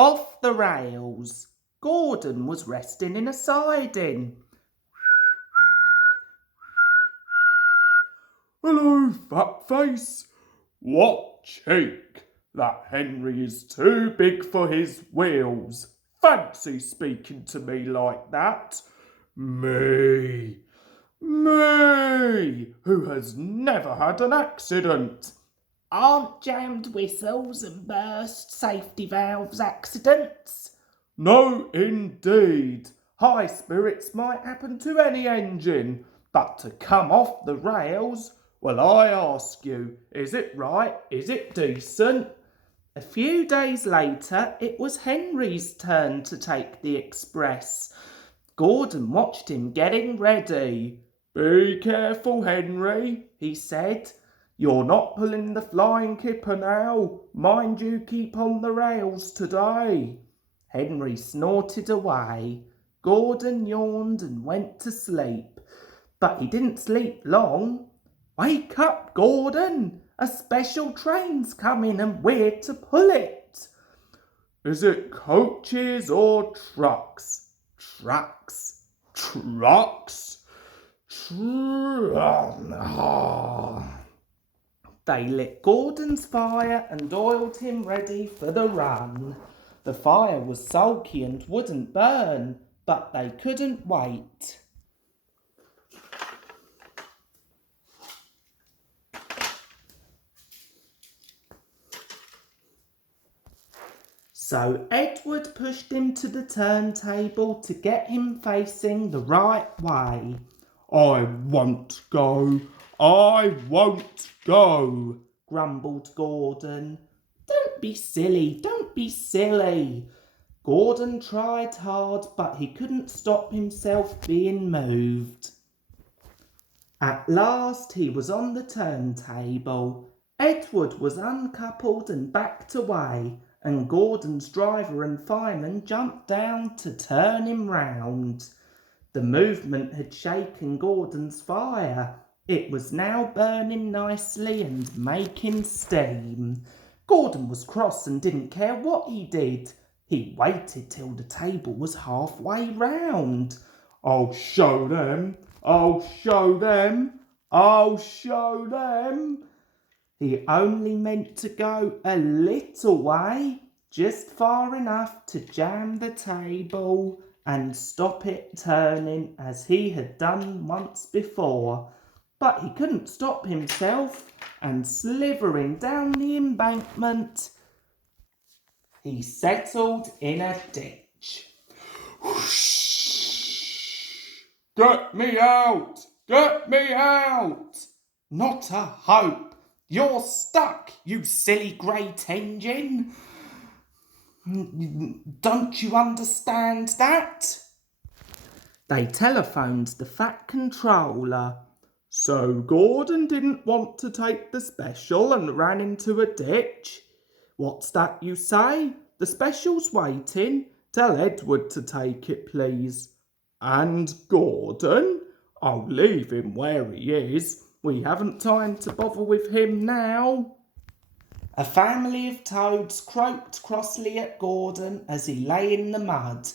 Off the rails. Gordon was resting in a siding. Hello, fat face. What cheek! That Henry is too big for his wheels. Fancy speaking to me like that. Me, who has never had an accident. Aren't jammed whistles and burst safety valves accidents? No, indeed. High spirits might happen to any engine, but to come off the rails, well, I ask you, is it right? Is it decent? A few days later, it was Henry's turn to take the express. Gordon watched him getting ready. Be careful, Henry, he said. You're not pulling the flying kipper now. Mind you keep on the rails today. Henry snorted away. Gordon yawned and went to sleep. But he didn't sleep long. Wake up, Gordon! A special train's coming and we're to pull it. Is it coaches or trucks? Trucks. Trucks? They lit Gordon's fire and oiled him ready for the run. The fire was sulky and wouldn't burn, but they couldn't wait. So Edward pushed him to the turntable to get him facing the right way. I won't go, grumbled Gordon. Don't be silly. Gordon tried hard, but he couldn't stop himself being moved. At last he was on the turntable. Edward was uncoupled and backed away, and Gordon's driver and fireman jumped down to turn him round. The movement had shaken Gordon's fire. It was now burning nicely and making steam. Gordon was cross and didn't care what he did. He waited till the table was halfway round. I'll show them. He only meant to go a little way, just far enough to jam the table and stop it turning as he had done once before. But he couldn't stop himself, and slithering down the embankment, he settled in a ditch. Get me out! Not a hope. You're stuck, you silly great engine. Don't you understand that? They telephoned the Fat Controller. So Gordon didn't want to take the special and ran into a ditch? What's that you say? The special's waiting. Tell Edward to take it, please. And Gordon? I'll leave him where he is. We haven't time to bother with him now. A family of toads croaked crossly at Gordon as he lay in the mud.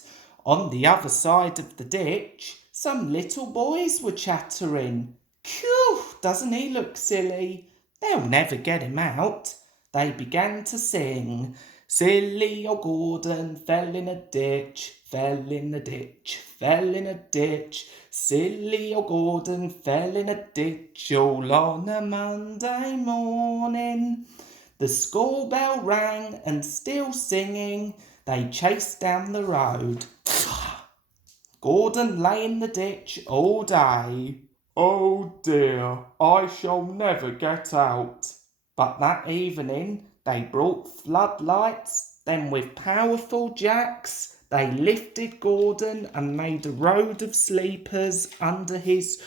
On the other side of the ditch, some little boys were chattering. Phew, doesn't he look silly? They'll never get him out. They began to sing. Silly old Gordon fell in a ditch, fell in a ditch, fell in a ditch. Silly old Gordon fell in a ditch all on a Monday morning. The school bell rang and still singing, they chased down the road. Gordon lay in the ditch all day. Oh dear, I shall never get out. But that evening they brought floodlights, then with powerful jacks they lifted Gordon and made a road of sleepers under his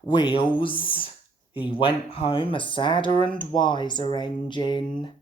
wheels. He went home a sadder and wiser engine.